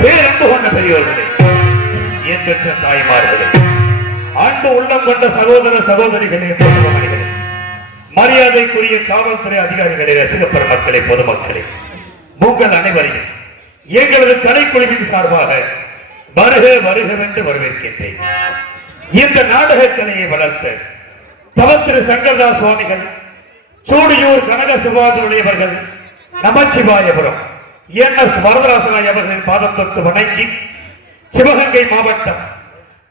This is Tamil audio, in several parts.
பேரன்பு கொண்ட பெரியோர்களே, என் பெற்ற தாய்மார்களே, அன்பு உள்ளம் கொண்ட சகோதர சகோதரிகளே, பொதுமக்களே, மரியாதைக்குரிய காவல்துறை அதிகாரிகளே, ரசிக பெருமக்களே, பொதுமக்களே, உங்கள் அனைவரையும் எங்களது கலைக்குழுவின் சார்பாக வருக வருகவென்று வரவேற்கின்றேன். இந்த நாடக கலையை வளர்த்த தவத்திரு சங்கரதாஸ் சுவாமிகள், சூடியூர் கனக சிவாஜியுடையவர்கள், நமச்சிவாயபுரம் NS வரதராசனாய் அவர்களின் பாதம் தொட்டு வணங்கி, சிவகங்கை மாவட்டம்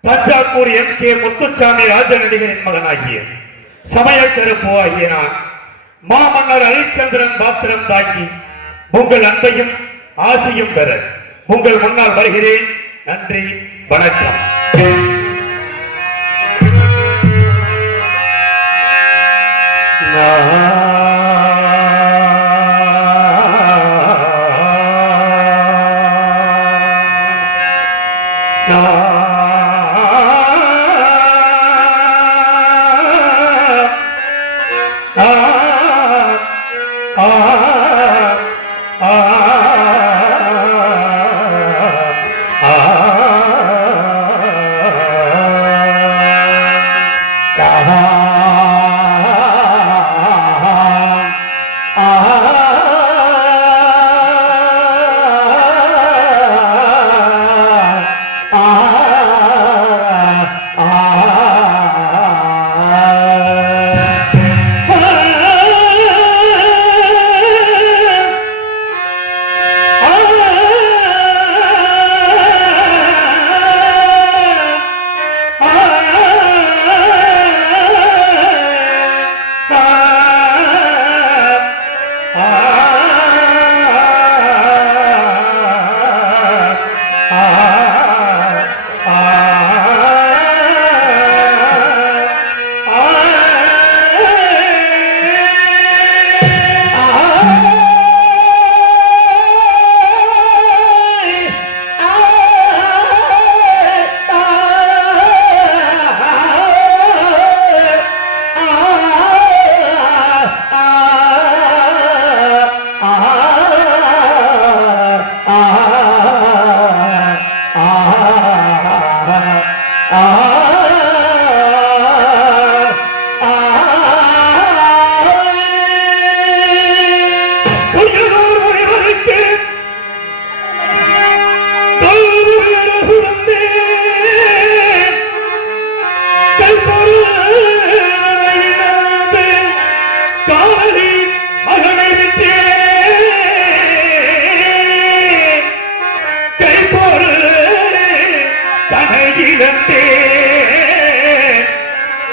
தஞ்சாவூர் MK முத்துச்சாமி ராஜநடிகரின் மகனாகிய சமயக்கருப்பு ஆகிய நான் மாமன்னர் ஹரிச்சந்திரன் பாத்திரம் தாக்கி உங்கள் அன்பையும் ஆசையும் பெற உங்கள் முன்னால் வருகிறேன். நன்றி, வணக்கம்.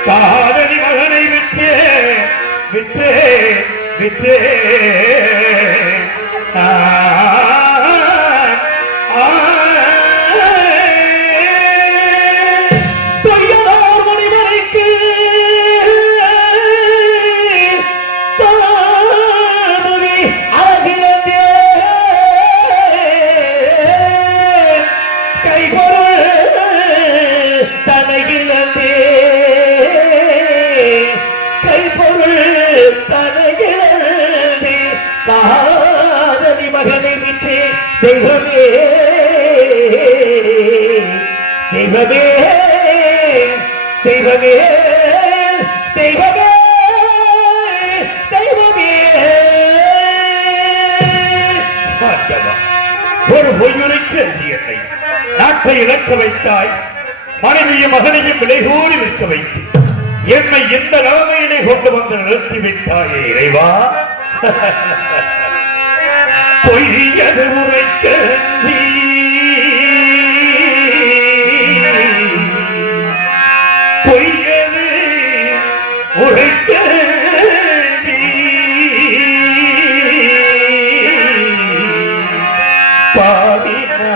காதலி மகனை விற்றே விற்றே விற்றே காதலி மகனை விட்டு தெய்வமே தெய்வமே தெய்வமே தெய்வமே தெய்வமே. ஒரு பொய்யுரைக்கு ரசிகத்தை நாட்டை இழக்க வைத்தாய், மனைவியும் மகனையும் விலைகோடி விற்க வைத்து என்னை எந்த நிலைமையிலே கொண்டு வந்து நிறுத்தி விட்டாயே இறைவா. பொய்யது உரைக்க பொய்யது உரைக்க பாவினா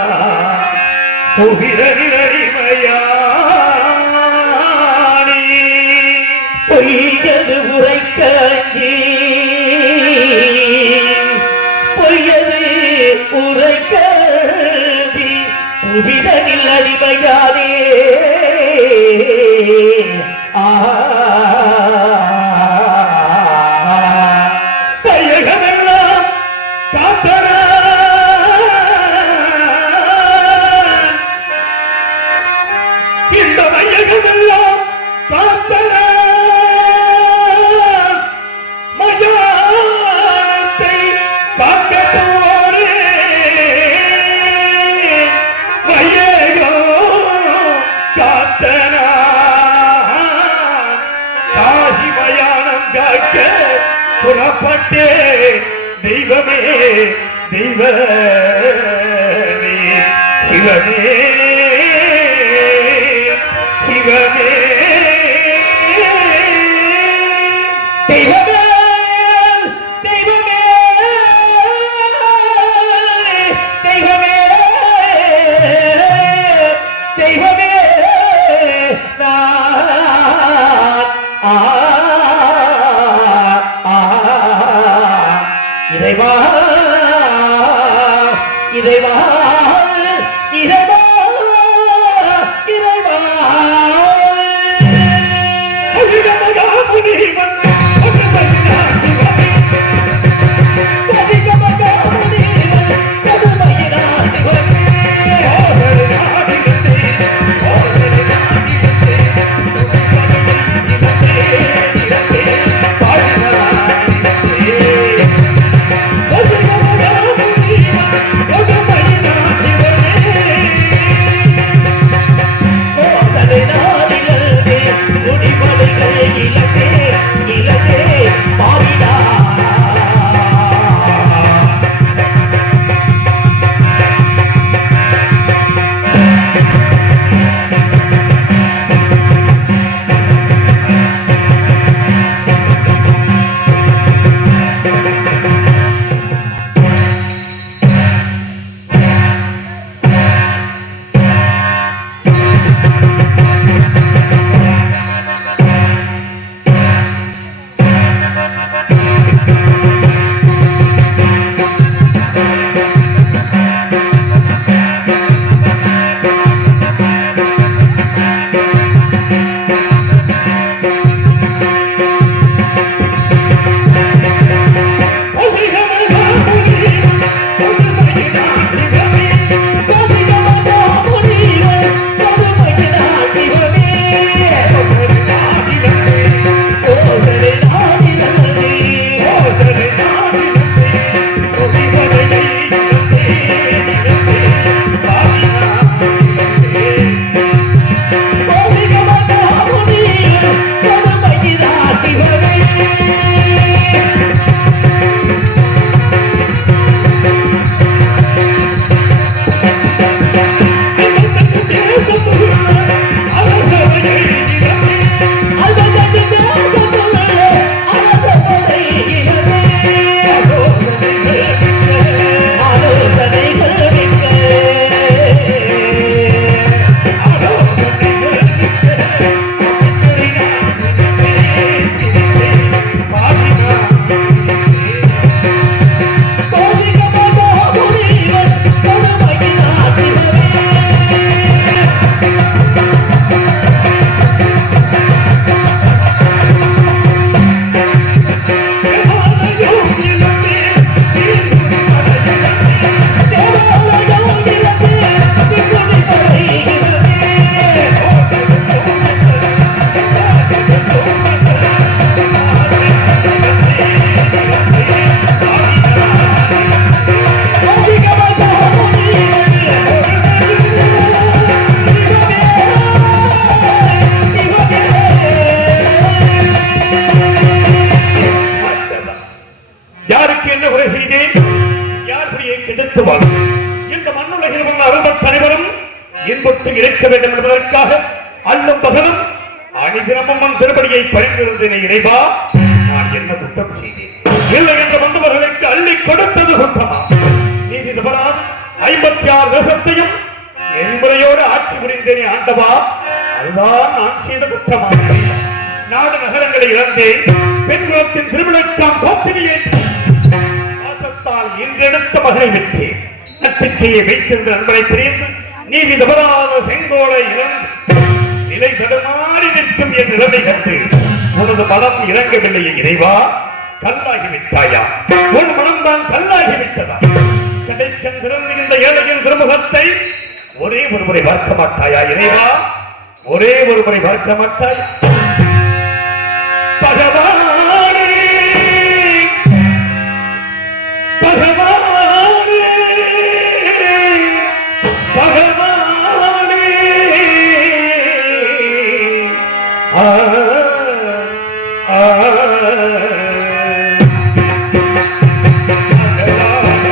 புகிரறிமையானி பொய்யது உரைக்க உரைக்கி புவிதனில் அடிமையானே. கையகமெல்லாம் காத்தர தெய்வமே சிவமே சிவமே தெய்வமே தெய்வமே தெய்வமே தெய்வமே இறைவா இறைவா இறைவா இறைவா இருக்க வேண்டும் என்பதற்காக அல்லும் பகலும் அணிதினமும் திருப்படியை பறிந்திருந்தேன். இறைவா, நான் என்ன குற்றம் செய்தேன்? இல்லை என்ற வந்தவர்களுக்கு அள்ளி கொடுத்தது குற்றமா? நீதி தவறாது 56 தேசத்தையும் என்பதையோடு ஆட்சி புரிந்தேனே ஆண்டவா, அதுதான் நான் செய்த குற்றமா? நாடு நகரங்களை இழந்தேன். பெண்குலத்தின் திருவிழாக்காம் போற்றினியே வாசத்தால் இன்றெடுத்த மகனை விற்றேன். நச்சிக்கையை வைத்திருந்த நண்பனை பிரிந்து நீதி தவறாத செங்கோலை இழந்து நிலை தடுமாறி நிற்கும் என் நிலைமை கண்டு உனது மனம் இறங்கவில்லையே இறைவா, கல்லாகிவிட்டாயா? உன் மனம்தான் கல்லாகிவிட்டதா? கிடைக்கும் திறந்து இந்த ஏழையின் திருமுகத்தை ஒரே ஒரு முறை பார்க்க மாட்டாயா இறைவா? ஒரே ஒரு முறை பார்க்க மாட்டாய்? பகவானே பகவானே பகவானே பகவானே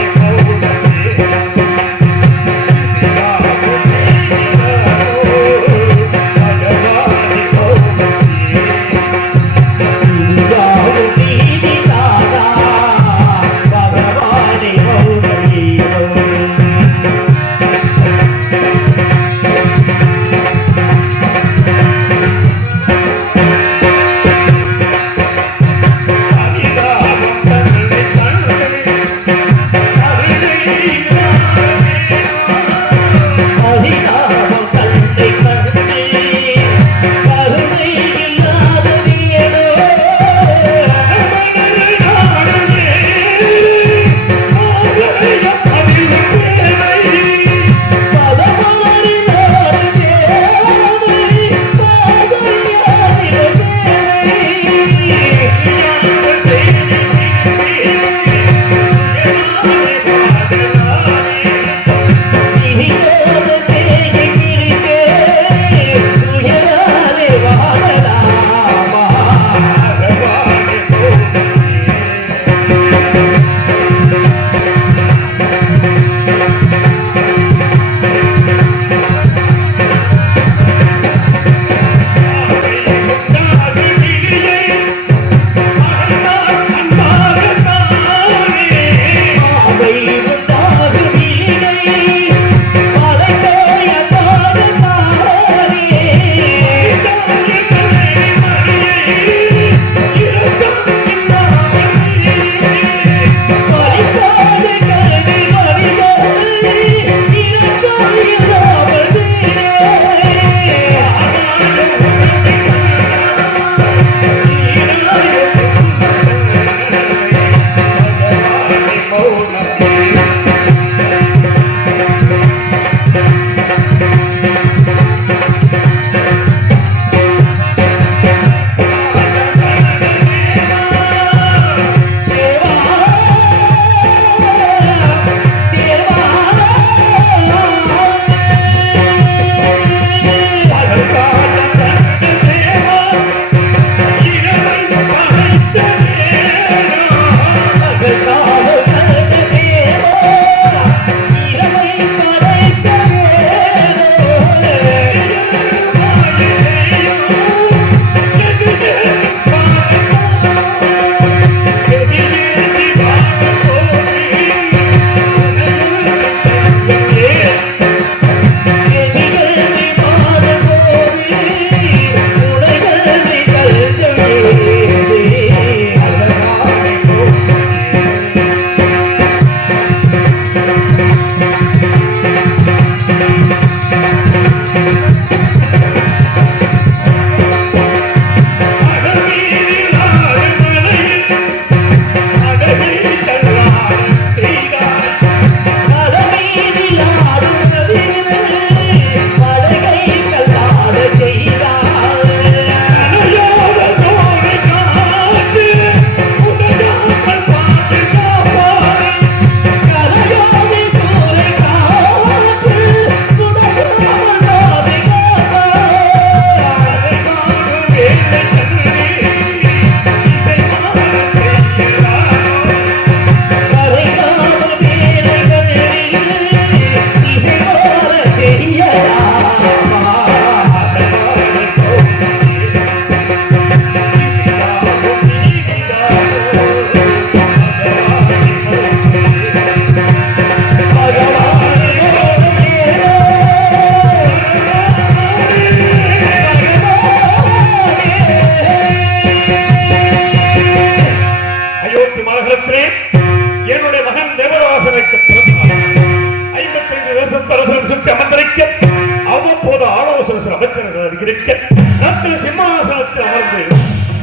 சிம்மாசனத்தில் அமர்ந்து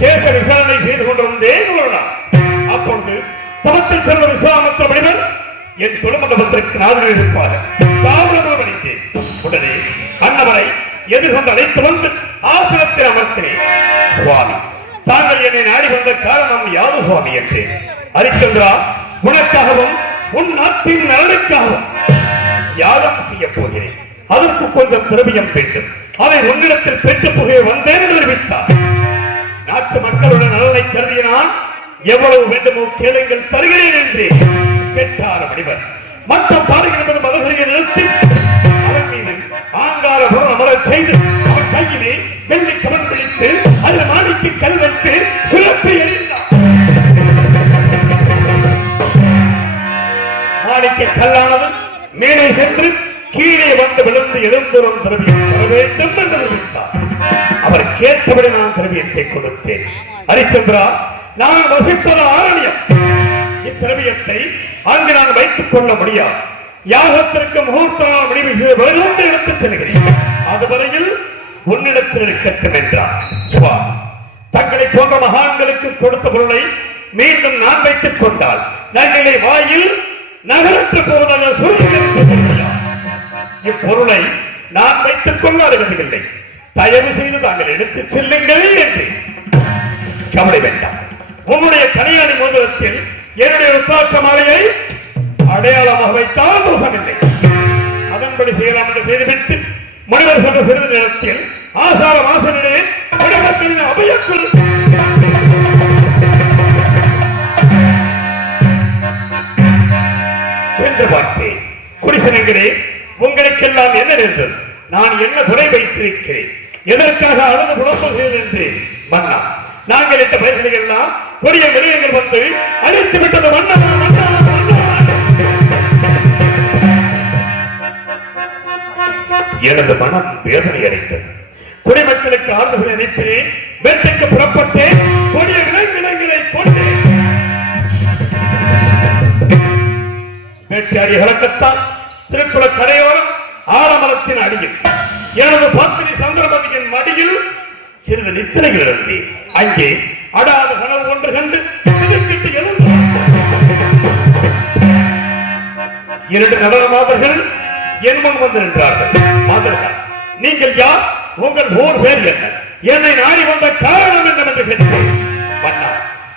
தேச விசாரணை செய்து கொண்டிருந்தேன் ஒரு நாள். அப்பொழுது தவத்தில் சென்ற விஸ்வாமித்திர முனிவர் என் குடும்பத்திற்கு நாதில் இருப்பார். தாவரமாக படித்தேன். உடனே அன்னவரை எதிர்கொண்டு அழைத்து வந்து ஆசனத்தில் அமர்த்தினேன். சுவாமி, தாங்கள் என்னை நாடி வந்த காரணம் யாது சுவாமி என்றேன். ஹரிச்சந்திரா, உனக்காகவும் உன் நாட்டின் நலனுக்காகவும் யாகம் செய்ய போகிறேன். அதற்கு கொஞ்சம் திரவியம் வேண்டும். அதை உன்னிடத்தில் பெற்று புகைய வந்தேன் என்று தெரிவித்தார். நாட்டு மக்களுடைய நலனை கருதினால் எவ்வளவு வேண்டுமோ கேளுங்கள், தருகிறேன் என்று கேட்டார் மனிதர். மற்ற பாடுகின்ற மதகரியை நிறுத்தி அவன் மீது ஆங்கார புறம் அமரச் செய்து அவன் கையிலே வெள்ளி கவன் பிடித்து அதில் மாணிக்கு கல் வைத்து சுழற்றி எறிந்தார். மாணிக்க கல்லானது மேலே சென்று கீழே வந்து விழுந்து எழுந்தோறும் திரவியம் தர வேண்டும் என்று தெரிவித்தார். அவர் கேட்டபடி நான் திரவியத்தை கொடுத்தேன். ஹரிச்சந்திரா, நான் வசிப்பது ஆரண்யம். இத்திரவியத்தை அங்கு நான் வைத்துக் கொள்ள முடியாது. யாகத்திற்கு முகூர்த்த நாள் முடிவு செய்து வெளிவந்து எடுத்துச் செல்கிறேன். அதுவரையில் உன்னிடத்தில் இருக்கட்டும் என்றார். தங்களை போன்ற மகான்களுக்கு கொடுத்த பொருளை மீண்டும் நான் வைத்துக் கொண்டால் நன்னிலை வாயில் நகரற்று போவதாக சொல்லுங்கள். இப்பொருளை நான் வைத்துக் கொள்ள அனுமதியில்லை. தயவு செய்து தாங்கள் எடுத்துச் செல்லுங்கள் என்று. கவலை வேண்டாம். உன்னுடைய கனியாணி மோதிரத்தில் என்னுடைய ருத்ராட்ச மாலையை அடையாளமாக வைத்தால் தோஷமில்லை. அதன்படி செய்யலாம் என்று செய்துவிட்டு முனிவர் சென்ற சிறிது நேரத்தில் ஆசார வாசனிலே குடிமக்களின் அபயக்குள் சென்று பார்த்தேன். குடிசனங்களே, உங்களுக்கெல்லாம் என்ன நேர்ந்தது? நான் என்ன குறை வைத்திருக்கிறேன்? எதற்காக அழுது புலம்புகிறேன் என்று மன்னா, நாங்கள் இந்த பயிர்களை எல்லாம் கொடிய மிருகங்கள் வந்து அழித்து விட்டது. மன்னா மன்னா மன்னா, எனது மனம் வேதனை அடைந்தது. குடிமக்களுக்கு ஆறுதல் அனுப்பினேன். வேட்டைக்கு புறப்பட்டேன். கொடிய விலங்குகளை கொண்டேன். வேட்டையாடி இறக்கத்தான் திருக்குள கரையோரம் ஆலமரத்தின் அடியில் எனது பத்தினி சந்திரபதியின் மடியில் சிறிது நித்திரையில் இருந்தேன். அங்கே அடாத கனவு ஒன்று கண்டு திடுக்கிட்டு எழுந்தார். 2 நடன மாதர்கள் என் முன் வந்து நின்றார்கள். மாதர்கள், நீங்கள் யார்? உங்கள் ஊர் பேர் என்ன? என்னை நாடி வந்த காரணம் என்னவென்று கேட்டேன். மன்னா,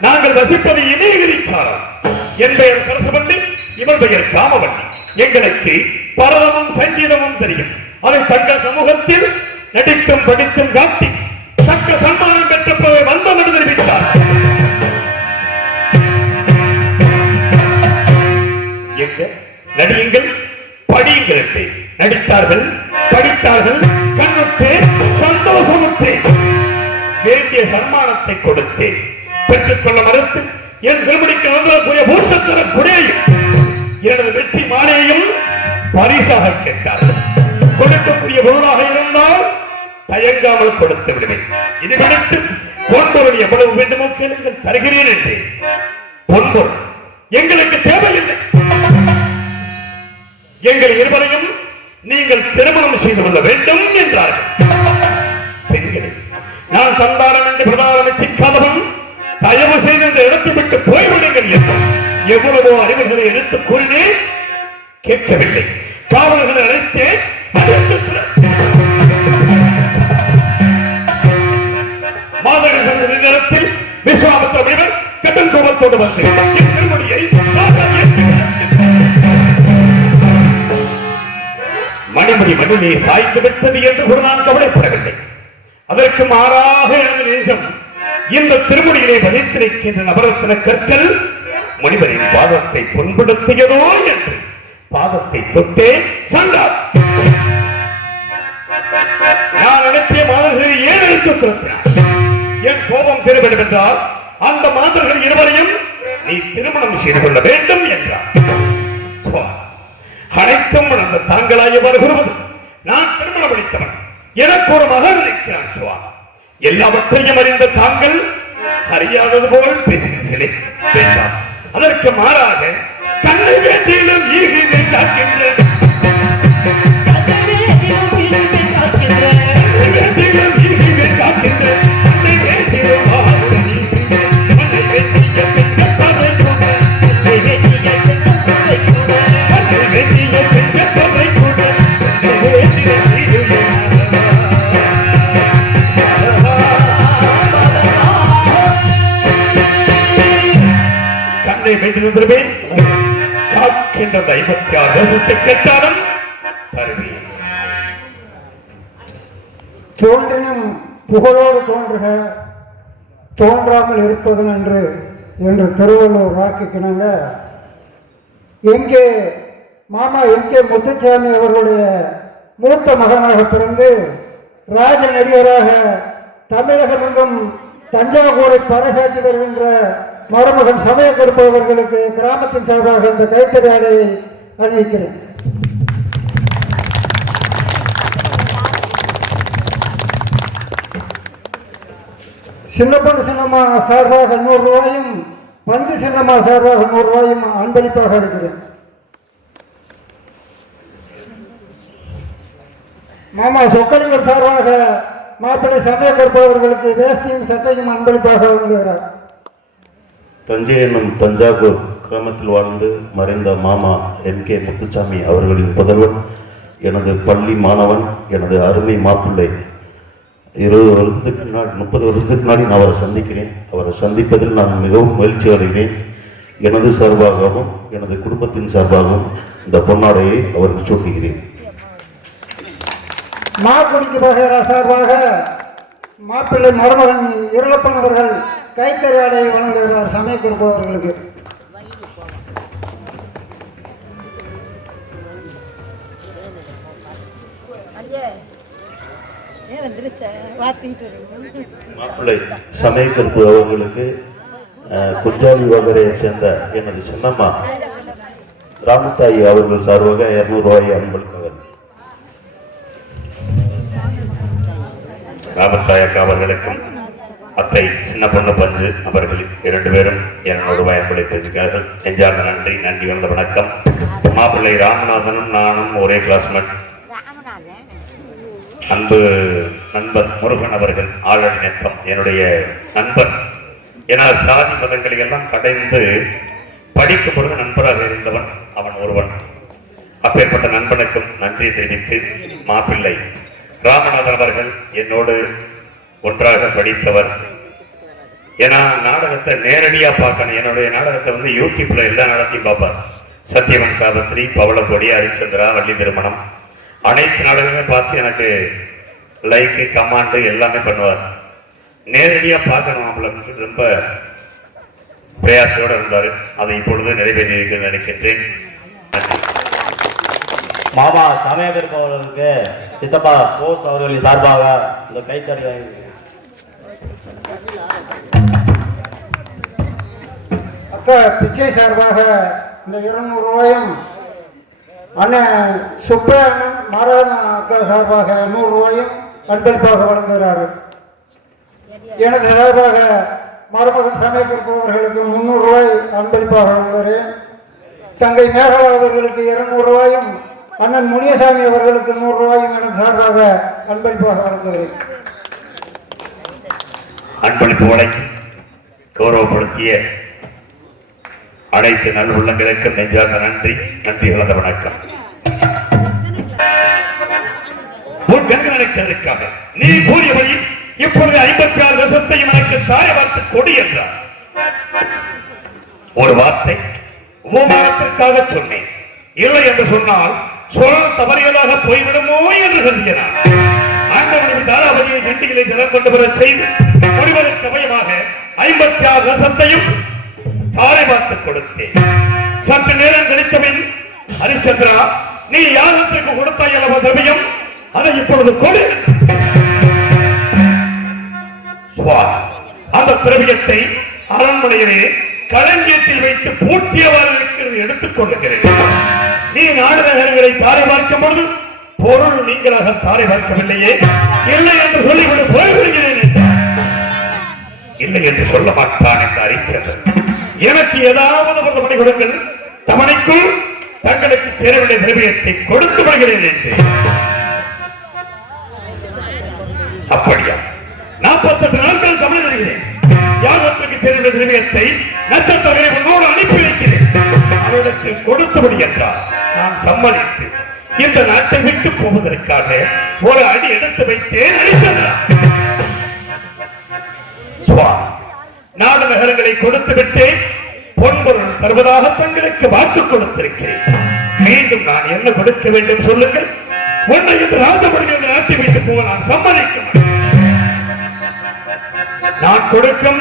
நாங்கள் வசிப்பது இமயகிரி சாரம். என் பெயர் சரசவல்லி, இவள் பெயர் காமவல்லி. எங்களுக்கு பரதமும் சங்கீதமும் தெரியும். அதை தங்கள் சமூகத்தில் நடித்தும் படித்தும் காட்டி தக்க சன்மானம் பெற்ற வந்தோம் என்று தெரிவித்தார். எங்க நடியுங்கள், படியுங்கள் என்று நடித்தார்கள், படித்தார்கள். கண்ணுற்று சந்தோஷமுற்று வேண்டிய சன்மானத்தை கொடுத்தேன். பெற்றுக்கொள்ள மறுத்து என் திருமணிக்கு வந்தக்கூடிய பூசத்தர குடையையும் எனது வெற்றி மாலையையும் பரிசாக கேட்டார்கள். கொடுக்கக்கூடிய பொருளாக இருந்தால் தயங்காமல் கொடுத்து விடுவேன். இது விடுத்து பொன்பொருள் எவ்வளவு வேண்டுமோ கேளுங்கள், தருகிறேன் என்று. பொன்பொருள் எங்களுக்கு தேவையில்லை. எங்கள் இருவரையும் நீங்கள் திருமணம் செய்து கொள்ள வேண்டும் என்றார்கள். பெண்களே, நான் சந்தானம் என்று பிரதானம் சிக்காதவன், தயவு செய்து இந்த இடத்தை விட்டு போய்விடுங்கள் என்று எவ்வளவோ அறிவுகளை எடுத்து கூறினேன். கேட்கவில்லை. காவலர்களை அழைத்தேன். மாதவி சந்த நேரத்தில் விஸ்வாமித்திர முனிவர் கடன் கோபத்தோடு வந்து என் திருமணியை மணிமணி மண்ணிலே சாய்ந்து விட்டது என்று கூட நான் கவலைப்படவில்லை. அதற்கு மாறாக எனது நெஞ்சம் இந்த திருமணியிலே பதித்திருக்கின்ற நவரத்தின கற்கள் முனிவரின் பாதத்தை புண்படுத்தியதோ என்று பாதத்தை தொட்டே சண்டார். நான் அனுப்பிய மாதர்களை ஏன் அழைத்து திருத்தினார்? என் கோபம் திருவிடும் என்றால் அந்த மாதர்கள் இருவரையும் நீ திருமணம் செய்து கொள்ள வேண்டும் என்றார். அனைத்தும் அந்த தாங்களாய் வருகிறது. நான் திருமணம் அளித்தவன், எனக்கு ஒரு மகன் இருக்கிறான். சுவாமி, எல்லாவற்றையும் அறிந்த தாங்கள் அறியாதது போல் பேசுகிறீர்களே, வேண்டாம். அதற்கு மாறாக கண்ணை வேட்டியிலும் ஈகினை காக்கின்ற காக்கின்ற 56 தேசத்தை கேட்டாலும் தருவேன். தோன்றினும் புகழோடு தோன்றுக, தோன்றாமல் இருப்பது நன்று என்று திருவள்ளுவர் வாக்குக்கிணங்க எங்கே மாமா எங்கே முத்துசாமி அவர்களுடைய மூத்த மகனாக பிறந்து ராஜ நடிகராக தமிழகமெங்கும் தஞ்சாவூரை பறைசாற்றி வருகின்ற மருமகன் சமயக்கருப்பு அவர்களுக்கு கிராமத்தின் சார்பாக இந்த கைத்தறி ஆடையை அணிவிக்கிறேன். சின்னப்பொண்ணு சின்னம்மா சார்பாக 100 ரூபாயும், பஞ்சு சின்னம்மா சார்பாக 100 ரூபாயும் அன்பளிப்பாக அளிக்கிறேன். மாமா சொக்கலிங்கர் சார்பாக மாப்பிள்ளை சமயக்கருப்பு அவர்களுக்கு வேஷ்டியும் சட்டையும் அன்பளிப்பாக வழங்குகிறார். தஞ்சை என்னும் தஞ்சாவூர் கிராமத்தில் வாழ்ந்து மறைந்த மாமா MK முத்துசாமி அவர்களின் புதல்வன், எனது பள்ளி மாணவன், எனது அருமை மாப்பிள்ளை. 20 வருடத்துக்கு முன்னாடி 30 வருடத்துக்கு முன்னாடி நான் அவரை சந்திக்கிறேன். அவரை சந்திப்பதில் நான் மிகவும் மகிழ்ச்சி அடைகிறேன். எனது சார்பாகவும் எனது குடும்பத்தின் சார்பாகவும் இந்த பொன்னாடையை அவருக்கு சூட்டுகிறேன். மாக்குடிக்கு பகையரா சார்பாக மாப்பிள்ளை மருமகன் இருளப்பன் அவர்கள் கைத்தறி ஆடையை வழங்குகிறார் சமயக்குறிப்பு அவர்களுக்கு. மாப்பிள்ளை சமயக்குறிப்பு அவர்களுக்கு குஞ்சாலி வகரையைச் சேர்ந்த எனது சின்னம்மா ராமத்தாயி அவர்கள் சார்பாக 200 ரூபாய் அன்பளிப்பவர். ராமத்தாய் அக்கா அவர்களுக்கும் அத்தை சின்ன பொண்ணு பஞ்சு அவர்கள் 2 பேரும் 200 ரூபாய் அன்பளித்திருக்கிறார்கள். நெஞ்சார்ந்த நன்றி. நன்றி வந்த வணக்கம். மாப்பிள்ளை ராமநாதனும் நானும் ஒரே கிளாஸ்மேட். அன்பு நண்பர் முருகன் அவர்கள் ஆளடி நெத்தம் என்னுடைய நண்பர். ஏன்னா சாதி மதங்களை எல்லாம் கடைந்து படிக்கும் பொழுது நண்பராக இருந்தவன் அவன் ஒருவன். அப்பேற்பட்ட நண்பனுக்கும் நன்றி தெரிவித்து மாப்பிள்ளை ராமநாதன் அவர்கள் என்னோடு ஒன்றாக படித்தவர். ஏன்னா நாடகத்தை நேரடியா பார்க்கணும். என்னுடைய நாடகத்தை வந்து யூடியூப்ல எல்லா நாடகத்தையும் பார்ப்பார். சத்தியவன் சாவித்திரி, பவளக்கொடி, ஹரிச்சந்திரா, வள்ளி திருமணம் அனைத்து நாடகமே பார்த்து எனக்கு லைக்கு கமாண்டு எல்லாமே பண்ணுவார். நேரடியா பார்க்கணும் அப்படின்னு ரொம்ப பிரயாசோடு இருந்தார். அதை இப்பொழுது நிறைவேற்றி நினைக்கின்றேன். மாமா சமயக்குறிப்பு அவர்களுக்கு சித்தப்பா போஸ் அவர்களின் சார்பாக இந்த கைத்தட்டை அக்கா பிச்சை சார்பாக இந்த 200 ரூபாயும் அண்ணன் சுப்பண்ணன் நாராயண அக்கா சார்பாக 100 ரூபாயும் அன்பளிப்பாக வழங்குகிறார்கள். எனது சார்பாக மருமகன் சமயக்குறிப்பு அவர்களுக்கு 300 ரூபாய் அன்பளிப்பாக வழங்குகிறேன். தங்கை மேகலா அவர்களுக்கு 200 ரூபாயும் அண்ணன் முனியசாமி அவர்களுக்கு 100 ரூபாயும் எனது சார்பாக அன்பளிப்பாக வழங்குகிறேன். அன்பளிப்புகளை கௌரவப்படுத்திய அனைத்து நல் உள்ளங்களுக்கும் நெஞ்சார்ந்த நன்றி. நன்றி கலந்த வணக்கம். உன் கண்களுக்காக நீ கூறியபடி இப்பொழுது 56 வருஷத்தையும் எனக்கு தாய வார்த்தை கொடி என்றார். ஒரு வார்த்தை உபமானத்திற்காக சொன்னேன். இல்லை என்று சொன்னால் சொல் தவறியதாக போய்விடுமோ என்று கருதினார். ஆண்டவனின் தாராபதியை கண்டிகளை ஜலம் கொண்டு வர செய்து முடிவதற்கு பயமாக 56 வருஷத்தையும் தாரை பார்த்து கொடுத்தேன். சற்று நேரம் கழித்தபின் ஹரிச்சந்திரா, நீ யாகத்திற்கு கொடுத்தாய் அல்லவா திரவியம், அதை இப்பொழுது கொடு. அந்த திரவியத்தை அரண்மனையிலே களஞ்சியத்தில் வைத்து பூட்டியவாறு இருக்கிறது எடுத்துக் கொள்ளுகிறேன். நீ நாடகங்களை தாரை பார்க்கும் பொழுது பொருள் நீங்களாக தாரை பார்க்கவில்லையே. இல்லை என்று சொல்லிவிட்டு போய்விடுகிறேன். இல்லை என்று சொல்ல மாட்டான் என்று அறிச்சவர். எனக்கு ஏதாவது பணி கொடுங்கள், தமனைக்குள் தங்களுக்கு சேரவேண்டிய திரவியத்தை கொடுத்து விடுகிறேன் என்று. அப்படியா? 48 நாட்கள் தமிழ் வருகிறேன். யாகத்திற்கு சேரவேண்டிய திரவியத்தை நட்சத்திரங்களை உன்னோடு அனுப்பி வைக்கிறேன். அவர்களுக்கு கொடுத்தபடி என்றால் நான் சம்மதித்து இந்த நாட்டை விட்டு போவதற்காக ஒரு அடி எடுத்து வைத்தேன். நாடு நகரங்களை கொடுத்து விட்டேன். பொன்பொருள் தருவதாக பெண்களுக்கு வாக்கு கொடுத்திருக்கிறேன். மீண்டும் நான் என்ன கொடுக்க வேண்டும் சொல்லுங்கள். ஒன்றை இந்த ராஜபடியில் நாட்டி வைத்து போக நான் சம்மதிக்க மாட்டேன். நான் கொடுக்கும்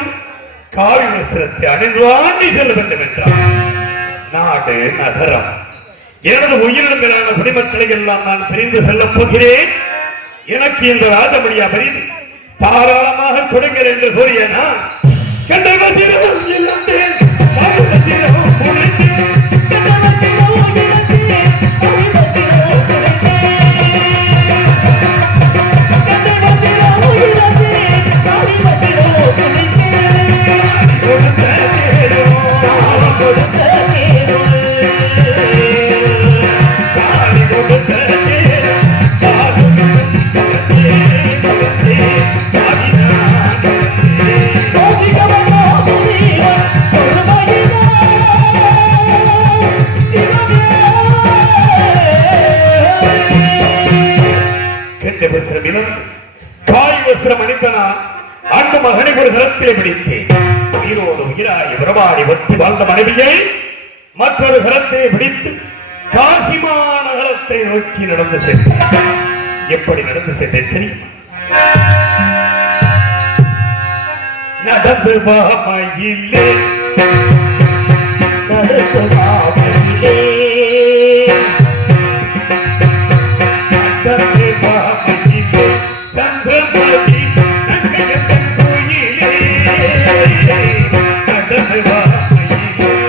காவி வஸ்திரத்தை அணிந்து ஆண்டி செல்ல வேண்டும் என்றார். நாடு நகரம் எனது உயிரிழந்த மேலான குடிமக்களை எல்லாம் நான் பிரிந்து செல்லப் போகிறேன். எனக்கு இந்த ராஜபடியா பரிந்து தாராளமாக கொடுங்கள் என்று கூறிய நான் காய் வஸ்திரம் அணிந்தனான் ஆண்டு மகனை ஒரு கரத்திலே பிடித்தேன். உயிரோடு உயிராய் விரவாடி ஒத்தி வாழ்ந்த மனைவியை மற்றொரு கரத்தை பிடித்து காசிமா நகரத்தை நோக்கி நடந்து சென்றேன். எப்படி நடந்து சென்றேன் தெரியுமா? நடந்து வாமையிலே நடந்து வாமையிலே நடந்து வாமையிலே சந்திரமதி நங்கையத்தன் கோயிலே நடந்து வாமையிலே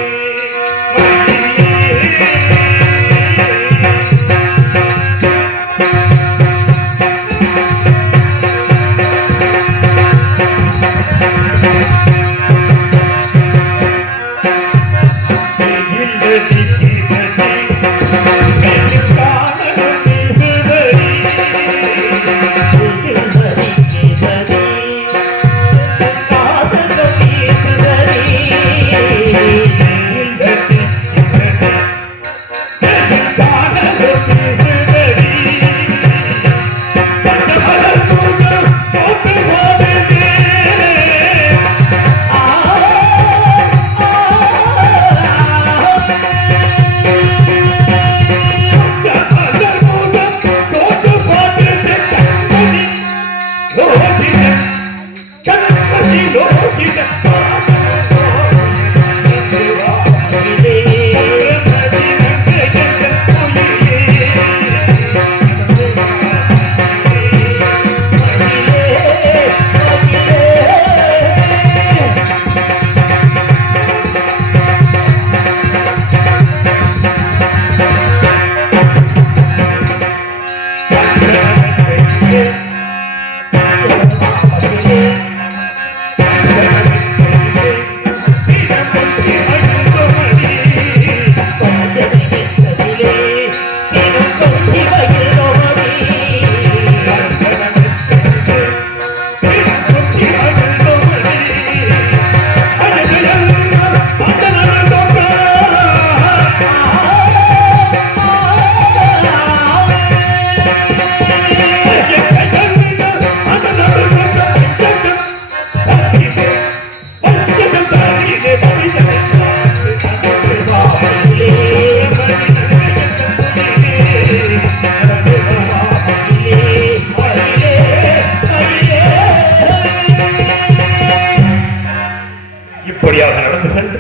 இப்படியாக நடந்து சென்று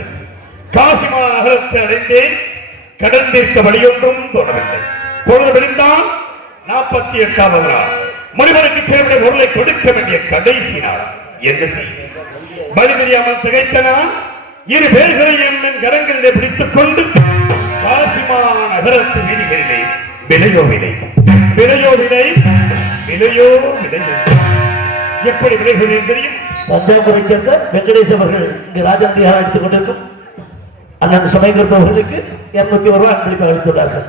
காசிமா நகரத்தை அடைந்தேன். கடந்திருக்க வழியொன்றும் தோணவில்லை. பொழுது விழுந்தான் 48வது நாள். மணிமனுக்கு சேருடைய பொருளை கொடுக்க வேண்டிய கடைசி நாள். என்ன செய்ய வழி தெரியாமல் திகைத்த நான் இரு பேர்களையும் என் கரங்களிலே பிடித்துக் கொண்டு காசிமா நகரத்து வீதிகளிலே விலையோ விலை, விலையோ விலை, விலையோ விலை. எப்படி விலைகள் தெரியும்? தஞ்சாவூரை சேர்ந்த வெங்கடேஷ் அவர்கள் இங்கு ராஜநடியாக எடுத்துக் கொண்டிருக்கும் அண்ணன் சமயகற்ப அவர்களுக்கு 201 ரூபாய் அன்பளிப்பாக அளித்துள்ளார்கள்.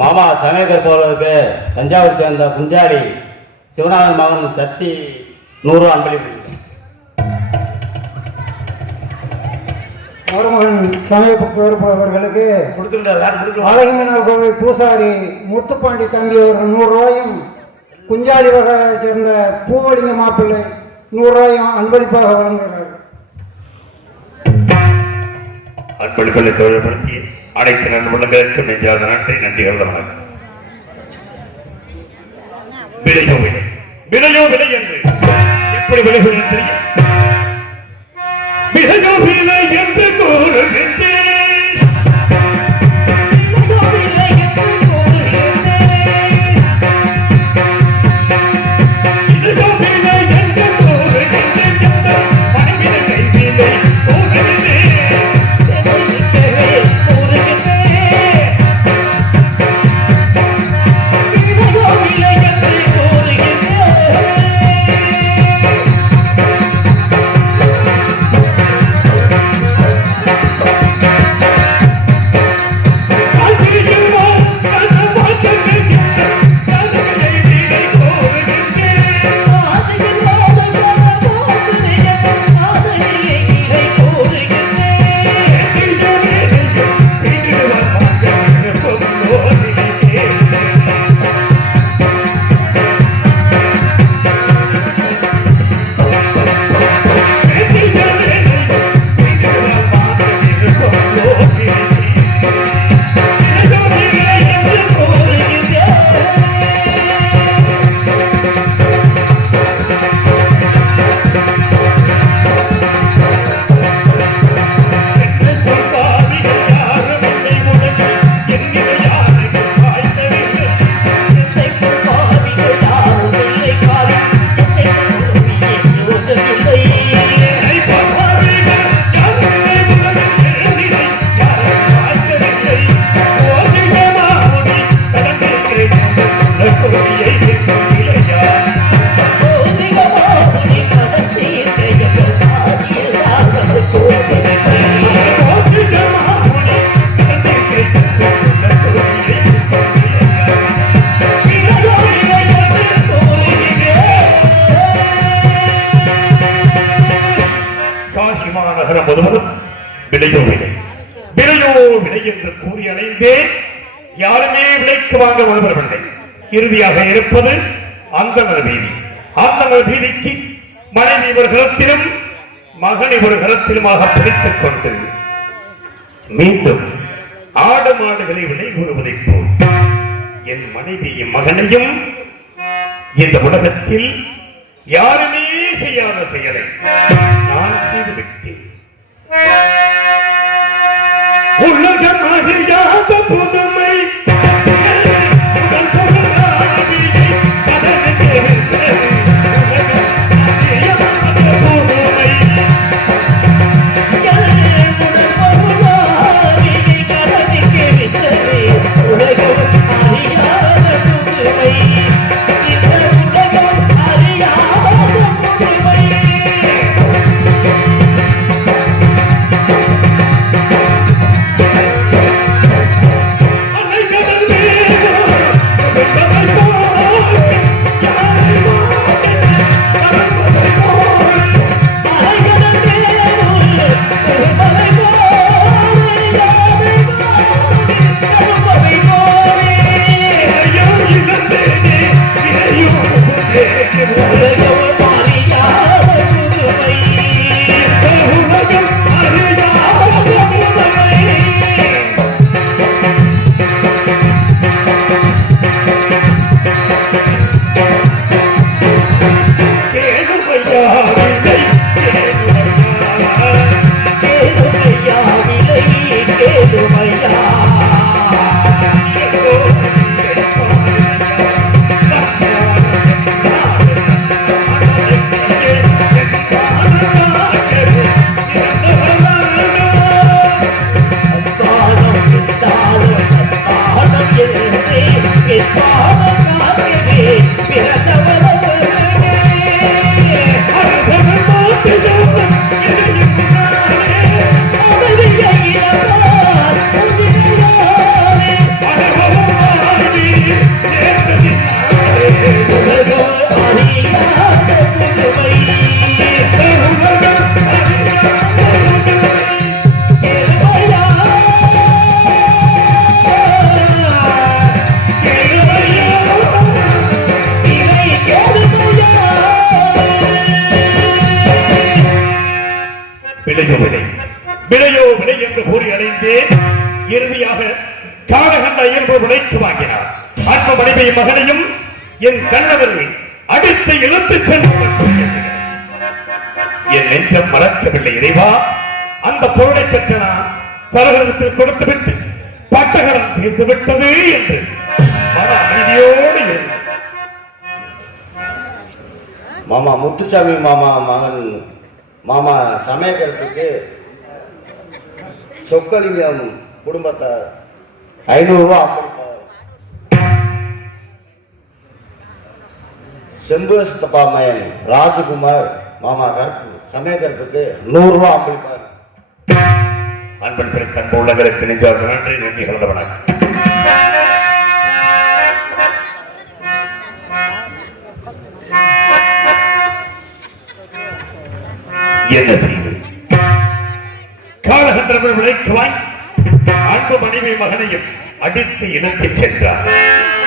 மாமா சமயகற்ப அவர்களுக்கு தஞ்சாவூர் சேர்ந்த குஞ்சாடி சிவநாதன் மகன் சக்தி 100 ரூபாய் அன்பளிப்பு. மருமகன் சமயப்பேற்பு அவர்களுக்கு கொடுத்துருக்காரு. அழகுமீனார் கோவில் பூசாரி முத்துப்பாண்டி தம்பி அவர்கள் 100 ரூபாயும், குஞ்சாலி வகை சேர்ந்த பூவலிங்க மாப்பிள்ளை 100 ரூபாயும் அன்பளிப்பாக வழங்குகிறார். அன்பளிப்பை கௌரவப்படுத்தி அனைத்து நண்பர்களுக்கும் நெஞ்சார்ந்த நன்றி. நன்றிகள் வணக்கம். விலையோ விலை, விலையோ விலை என்று எப்படி விலைகள் தெரியும்? விலையோ விலை என்று கூறுகின்றேன். அடைந்தேன். யாருமே விலைக்கு வாங்க முன்வரவில்லை. இறுதியாக இருப்பது அந்தனர் வீதி. அந்தனர் வீதிக்கு மனைவி ஒரு கரத்திலும் மகனை ஒரு கரத்திலுமாக பிடித்துக் கொண்டு மீண்டும் ஆடு மாடுகளை விலை கூறுவதைப் போல் என் மனைவியும் மகனையும் இந்த உலகத்தில் யாருமே செய்யாத செயலை நான் செய்து விட்டேன். உலகம் அறியாத புதுமை விலையோ விலை என்று கூறி அடைந்தேன். இறுதியாக காலகண்ட இயல்பு விலைக்கு வாங்கினார். அன்பு மனைவியை மகனையும் என் கணவரை அடித்து இழுத்துச் சென்று என் நெஞ்சம் மறக்கவில்லை. இறைவா, அந்த பொருளை பெற்ற நான் தரகத்தில் கொடுத்துவிட்டு பட்டகரம் தீர்ந்து விட்டது என்று மன அமைதியோடு இருந்தேன். மாமா முத்துசாமி மாமா மகன் மாமா சமயக்கருத்துக்கு சொக்கலிங்கம் குடும்பத்தார் 500 ரூபாய் அம்பளித்தார். செம்புத்தப்பா மயன் ராஜகுமார் மாமா கருப்பு சமயக்கருப்புக்கு 100 ரூபாய் அம்பளிப்பார். அன்பன் பிறகு அன்பு உள்ளவருக்கு நெஞ்சார்ந்த நன்றி. நன்றி கலந்த வணக்கம். என்ன செய்து காலகண்டர்கள் விலைக்கு வாங்கி அன்பு மனைவி மகனையும் அடித்து இணைத்துச் சென்றார்.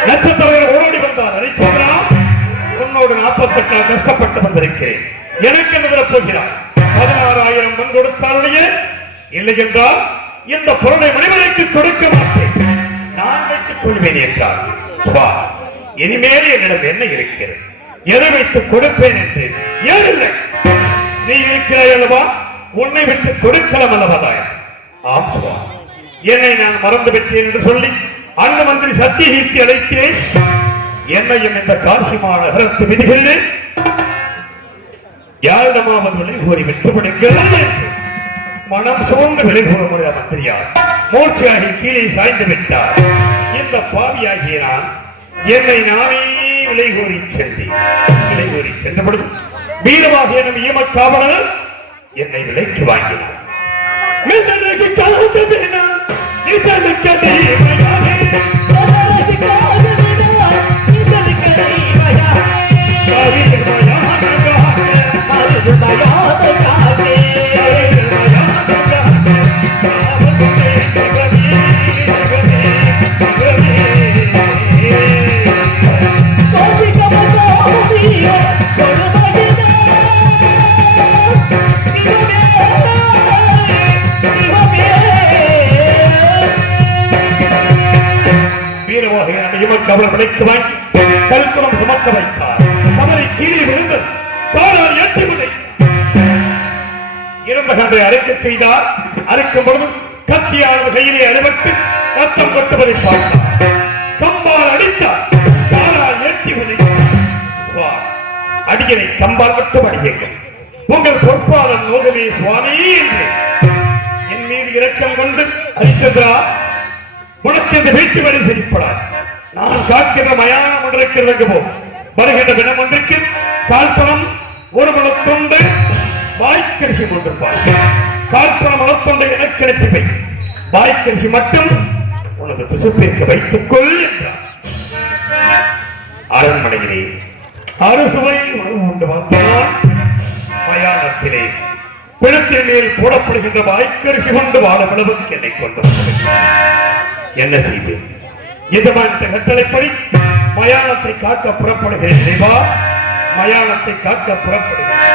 நட்சத்திரங்கள் ஓடி வந்தார். ஹரிச்சந்திரா, உன்னோடு 48 நாள் கஷ்டப்பட்டு வந்திருக்கிறேன். எனக்கு என்ன தரப்போகிறார்? 16,000 மண் கொடுத்தாலேயே இல்லை என்றால் இந்த பொருளை மணிமலைக்கு கொடுக்க மாட்டேன், நான் வைத்துக் கொள்வேன் என்றார். இனிமேல் என்னிடம் என்ன இருக்கிறது, எதை வைத்துக் கொடுப்பேன் என்று ஏனில்லை. நீ இருக்கிறாய் அல்லவா, உன்னை விட்டு கொடுக்கலாம் அல்லவா? ஆம் சுவா, என்னை நான் மறந்து விட்டேன் என்று சொல்லி அண்ணன் மந்திரி சத்தியகீர்த்தி அழைக்கிறேன். என்னையும் இந்த காசி மாநகரத்து விதிகளில் யாரிடமாவது விலை கூறி விட்டுப்படுங்கள் மனம் சூழ்ந்து விலை கூற முடியாத மந்திரியார் மூர்ச்சியாகி கீழே சாய்ந்து விட்டார். இந்த பாவியாகிய நான் என்னை நானே விலை கூறி சென்றபொழுது வீரமாக எனும் ஈமக்காவலர் என்னை விலைக்கு வாங்கினார். அழைத்து வாங்கி கல்குளம் சுமக்க வைத்தார். தவறை கீழே விழுந்து காலால் எட்டி முதை இருந்த கண்டை அரைக்கச் செய்தார். அரைக்கும் பொழுது கத்தியானது கையிலே அடிபட்டு ரத்தம் கொட்டுவதை பார்த்தார். கம்பால் அடித்தார். காலால் எட்டி உதைத்தார். அடியனை கம்பால் மட்டும் அடியுங்கள். உங்கள் பொற்பாளன் நோகமே சுவாமி என்று என் மீது இரக்கம் கொண்டு அரிச்சந்திரா, உனக்கு இந்த வீட்டு வழி செய்யப்படாது. நான் காக்கின்ற மயானம் ஒன்று இருக்கிறது போ. வருகின்ற தினம் ஒன்றுக்கு கால்பணம் ஒரு மனத்தொண்டு வாய்க்கரிசி கொண்டிருப்பார். கால்பணம் மனத்தொண்டை எனக்கு அனுப்பிவை. வாய்க்கரிசி மட்டும் உனது பிசுப்பிற்கு வைத்துக் கொள் என்றார். அரண்மனையிலே அறுசுவை உணவு கொண்டு வந்தான். மயானத்திலே பிணத்தின் மேல் போடப்படுகின்ற வாய்க்கரிசி கொண்டு வாழும் அளவுக்கு என்னை கொண்டு என்ன செய்து எஜமான் கட்டளைப்படி மயானத்தை காக்க புறப்படுகிறேன். தேவா, மயானத்தை காக்க புறப்படுகிறேன்.